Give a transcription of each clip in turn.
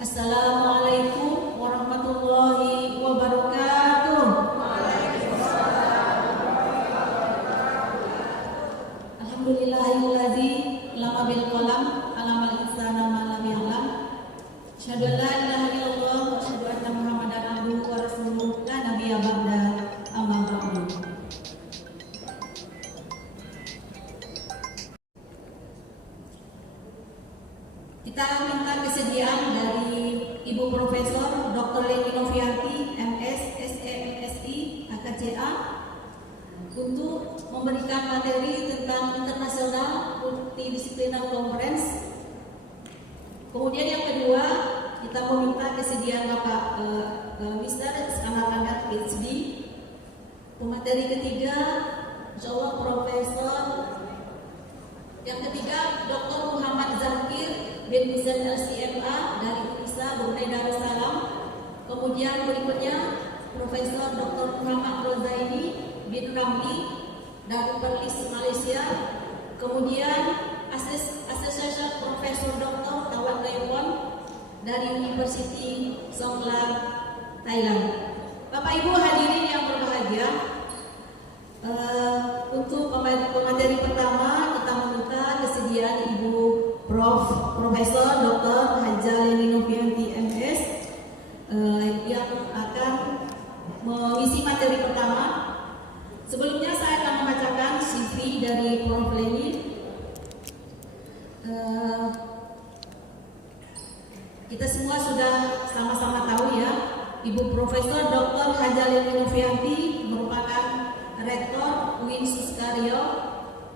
Assalamualaikum warahmatullahi wabarakatuh. Alhamdulillahilladzi lama bil qalam alamal insana ma lam ya'lam. Asyhadu an la ilaha illallah wa asyhadu anna Muhammadan abduhu wa rasuluh la nabiyya ba'da amma ba'du. Kita minta kesediaan dari Ibu Profesor Dr. Leni Novianti, MS, SMSI, AKCA untuk memberikan materi tentang International Multidisciplinary Conference. Kemudian yang kedua, kita meminta kesediaan Bapak Mr. Iskandar Andat, PhD. Pemateri ketiga, insyaallah Profesor. Yang ketiga, Dr. Muhammad Zakir bin Hussein LCMA dari Unisa Brunei Darussalam. Kemudian berikutnya Profesor Dr. Muhammad Rozaini bin Ramli dari Perlis Malaysia. Kemudian Associate Profesor Dr. Tawat Taiwan dari University Songkla Thailand. Bapak Ibu hadirin yang berbahagia, untuk pemateri pertama kita meminta kesediaan Ibu Profesor Dr. Haja Leni Novianti MS yang akan mengisi materi pertama. Sebelumnya saya akan membacakan CV dari Prof. Leni. Kita semua sudah sama-sama tahu ya, Ibu Profesor Dr. Haja Leni Novianti merupakan Rektor UIN Suskaryo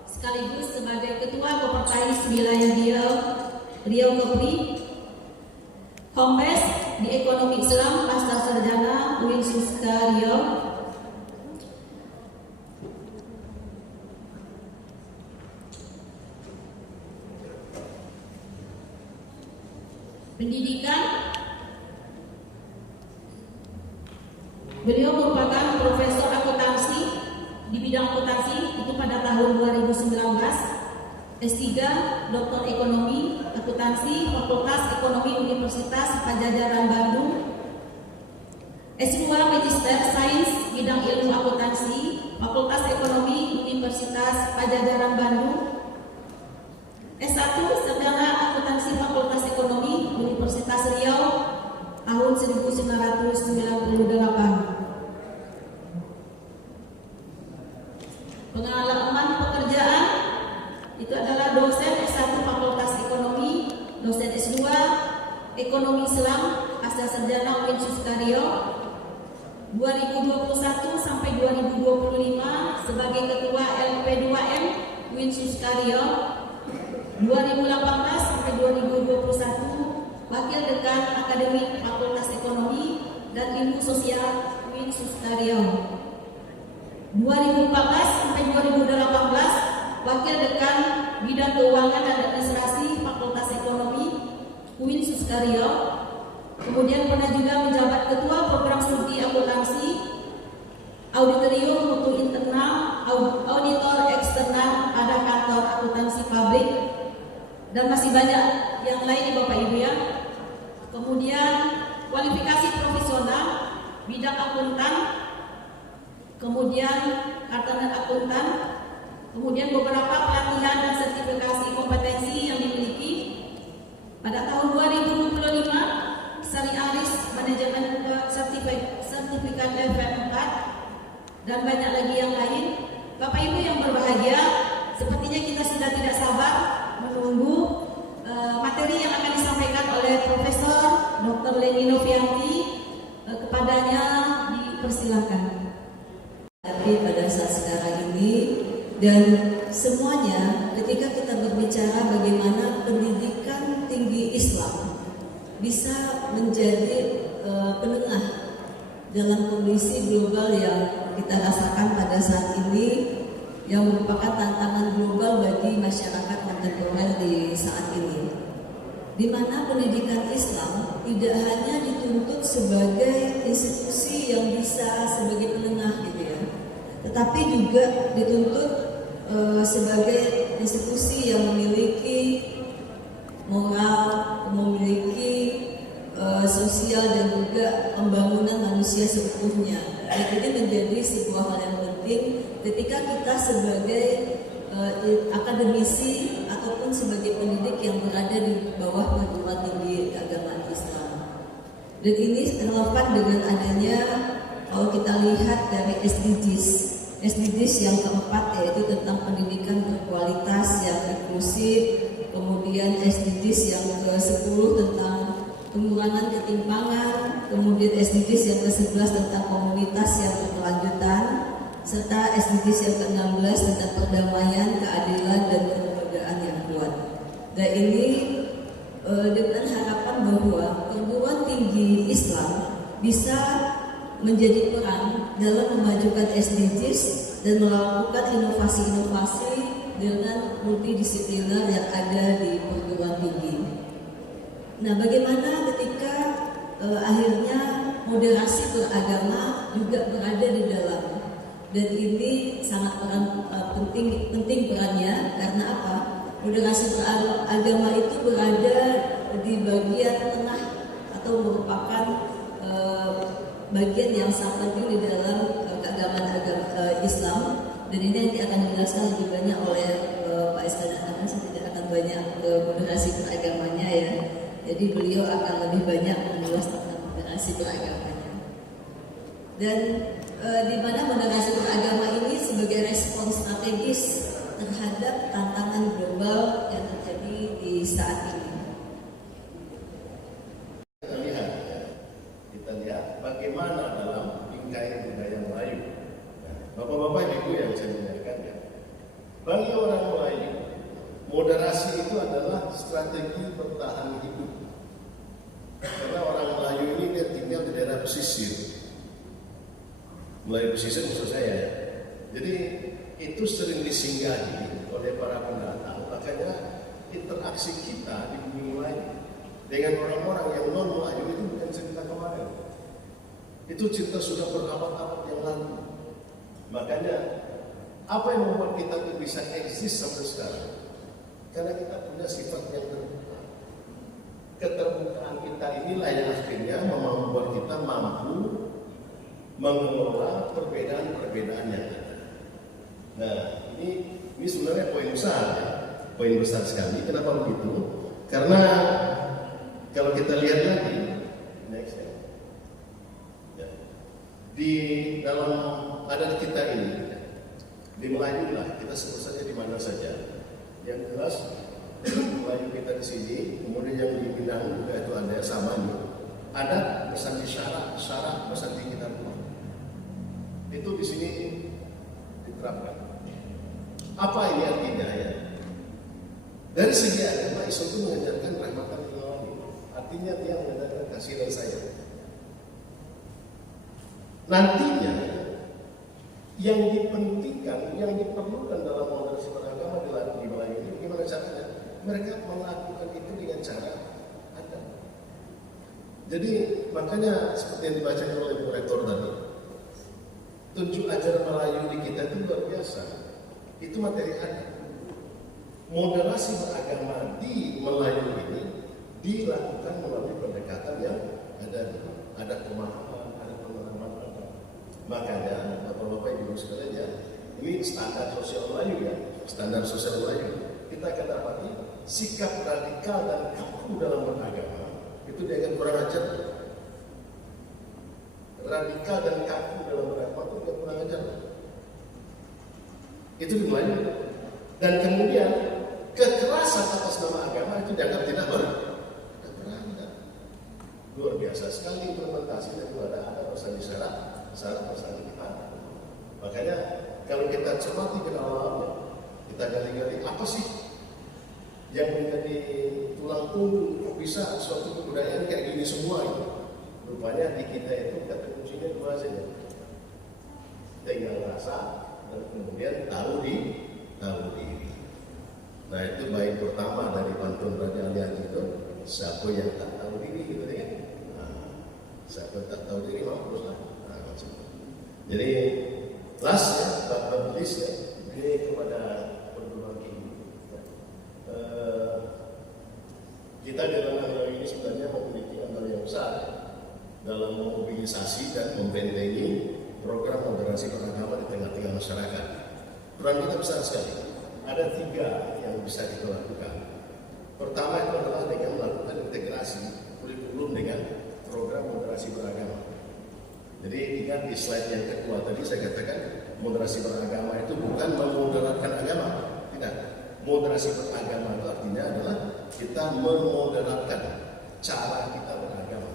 sekaligus sebagai Ketua Kopertais Wilayah Riau Kepri, Kombes di Ekonomi Islam Pasca Sarjana UIN Suskaryo. Pendidikan, beliau merupakan Profesor Akuntansi di bidang akuntansi itu pada tahun 2019. S3 Dr. Ekonomi Akuntansi Fakultas Ekonomi Universitas Padjadjaran Bandung. S2 Magister Sains bidang ilmu akuntansi Fakultas Ekonomi Universitas Padjadjaran Bandung. S1 Sarjana Akuntansi Fakultas Ekonomi Universitas Riau tahun 1998. Pengalaman pekerjaan itu adalah dosen S1 Fakultas Ekonomi, dosen S2 Ekonomi Islam Pasca Sarjana UIN Suskaryo 2021 sampai 2025 sebagai Ketua LP2M UIN Suskaryo, 2018 sampai 2021 Wakil Dekan Akademik Fakultas Ekonomi dan Ilmu Sosial UIN Suskaryo, 2014 sampai 2018 Wakil Dekan Bidang Keuangan dan Administrasi Fakultas Ekonomi UIN Suskaryo. Kemudian pernah juga menjabat Ketua Program Studi Akuntansi, Auditorium Mutu Internal, Auditor Eksternal pada Kantor Akuntansi Pabrik, dan masih banyak yang lain Bapak Ibu ya. Kemudian kualifikasi profesional bidang akuntan, kemudian Kartanet Akuntan, kemudian beberapa pelatihan dan sertifikasi kompetensi yang dimiliki. Pada tahun 2025 Syarialis Manajemen Sertifikat level 4 dan banyak lagi yang lain. Bapak Ibu yang berbahagia, sepertinya kita sudah tidak sabar menunggu materi yang akan disampaikan oleh Profesor Dr. Leni Novianti. Kepadanya dipersilakan. Tapi pada saat sekarang ini dan semuanya ketika kita berbicara bagaimana pendidikan tinggi Islam bisa menjadi penengah dalam kondisi global yang kita rasakan pada saat ini, yang merupakan tantangan global bagi masyarakat kontemporer di saat ini, di mana pendidikan Islam tidak hanya dituntut sebagai institusi yang bisa sebagai penengah gitu ya, tetapi juga dituntut sebagai institusi yang memiliki moral, memiliki pembangunan manusia seutuhnya. Dan ini menjadi sebuah hal yang penting ketika kita sebagai akademisi ataupun sebagai pendidik yang berada di bawah perguruan tinggi keagamaan Islam. Dan ini relevan dengan adanya, kalau kita lihat dari SDGs yang keempat, yaitu tentang pendidikan berkualitas yang inklusif, kemudian SDGs yang ke-10 tentang pengurangan ketimpangan, kemudian SDGs yang ke-11 tentang komunitas yang berkelanjutan, serta SDGs yang ke-16 tentang perdamaian, keadilan, dan kelembagaan yang kuat. Dan ini dengan harapan bahwa perguruan tinggi Islam bisa menjadi peran dalam memajukan SDGs dan melakukan inovasi-inovasi dengan multidisipliner yang ada di perguruan tinggi. Nah, bagaimana ketika akhirnya moderasi beragama juga berada di dalam, dan ini sangat penting perannya, karena apa? Moderasi beragama itu berada di bagian tengah atau merupakan bagian yang sangat penting di dalam keagamaan Islam, dan ini nanti akan dijelaskan lebih banyak oleh Pak Iskandar, karena saya tidak akan banyak ke moderasi beragamanya ya. Jadi beliau akan lebih banyak mengulas tentang moderasi beragamanya. Dan di mana moderasi beragama ini sebagai respons strategis terhadap tantangan global yang terjadi di saat ini. Kita lihat bagaimana dalam bingkai budaya Melayu. Bapak-bapak Ibu yang saya muliakan ya. Bagi orang Melayu, moderasi itu adalah strategi bertahan hidup. Karena orang Melayu ini dia tinggal di daerah pesisir. Melayu pesisir maksud saya ya. Jadi itu sering disinggahi oleh para pendatang. Makanya interaksi kita di bumi Melayu dengan orang-orang yang non Melayu itu bukan cerita kemarin. Itu cerita sudah berabad-abad yang lalu. Makanya apa yang membuat kita itu bisa eksis sampai sekarang? Karena kita punya sifat yang terbuka. Keterbukaan kita inilah yang akhirnya membuat kita mampu mengelola perbedaan-perbedaan yang ada. Nah, ini sebenarnya poin besar ya. Poin besar sekali. Kenapa begitu? Karena kalau kita lihat lagi, next ya. Di dalam adat kita ini, di Melayu lah, kita sebut saja di mana saja. Yang jelas Melayu kita di sini, kemudian yang di Minang juga itu ada samanya. Adat bersandi syarak bersandi kita rumah. Itu di sini diterapkan. Apa ini artinya ya? Dari segi agama, Islam itu mengajarkan rahmatan lil alamin. Artinya dia mengajarkan kasih dan sayang. Nantinya yang dipentingkan, yang diperlukan dalam moderasi beragama di Melayu ini bagaimana caranya? Mereka melakukan itu dengan cara adat. Jadi makanya seperti yang dibacakan oleh Bu Rektor tadi, tunjuk ajaran Melayu di kita itu luar biasa. Itu materi adat. Moderasi beragama di Melayu ini dilakukan melalui pendekatan yang ada pemahaman, ada pemahaman adat. Makanya Bapak-bapak Ibu sekalian ya, ini standar sosial Melayu ya, standar sosial Melayu. Kita akan dapati sikap radikal dan kaku dalam beragama itu dianggap kurang ajar. Radikal dan kaku dalam beragama itu juga kurang ajar. Itu di Melayu. Dan kemudian kekerasan atas nama agama itu dianggap tidak beragama. Luar biasa sekali implementasi dan ada pesan syarat pesan kita. Makanya kalau kita cermati ke dalamnya, kita gali-gali apa sih yang menjadi tulang punggung kok bisa suatu kebudayaan kayak gini semua itu. Rupanya di kita itu kata kuncinya dua saja. Tinggal rasa dan kemudian tahu diri. Nah itu baik pertama dari pantun Raja Alianji itu, siapa yang tak tahu diri gitu ya. Siapa yang tak tahu diri mampuslah. Jadi last ya, bab list ya, ini kepada perguruan tinggi. Kita di dalam hal ini sebenarnya memiliki andal yang besar. dalam memobilisasi dan membentengi program moderasi beragama di tengah-tengah masyarakat. Peran kita besar sekali. Ada 3 yang bisa kita lakukan. Pertama itu adalah dengan melakukan integrasi kurikulum dengan program moderasi beragama. Jadi ingat di slide yang kedua tadi saya katakan moderasi beragama itu bukan memoderatkan agama, tidak. Moderasi beragama itu artinya adalah kita memoderatkan cara kita beragama.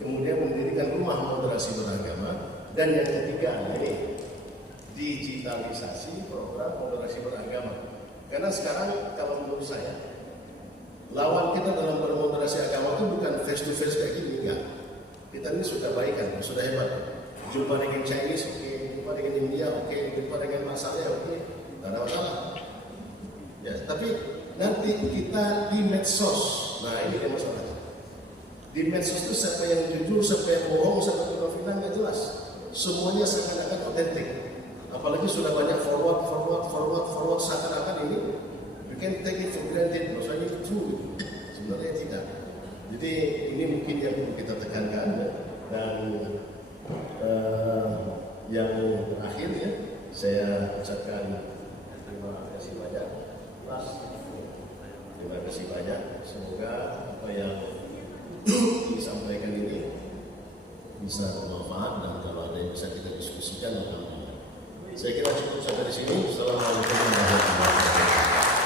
Kemudian mendirikan rumah moderasi beragama, dan yang ketiga ini digitalisasi program moderasi beragama. Karena sekarang kalau menurut saya lawan kita dalam bermoderasi agama itu bukan face to face kayak gini, enggak. Kita ini sudah baik kan, sudah hebat. Jumpa dengan Chinese, oke. Jumpa dengan India, oke. Jumpa dengan Malaysia, oke. Tidak ada masalah. Ya, tapi nanti kita di medsos, nah ini yang masalah. Di medsos itu siapa yang jujur, siapa yang bohong, siapa yang berfitnah nggak jelas. Semuanya seakan-akan otentik. Apalagi sudah banyak forward seakan-akan ini you can take it for granted, maksudnya itu true. Sebenarnya tidak. Jadi ini mungkin yang perlu kita tekankan, dan yang terakhir ya, saya ucapkan terima kasih banyak. Terima kasih banyak. Semoga apa yang disampaikan ini bisa bermanfaat, dan kalau ada yang bisa kita diskusikan, saya kira cukup sampai di sini. Assalamualaikum warahmatullahi wabarakatuh.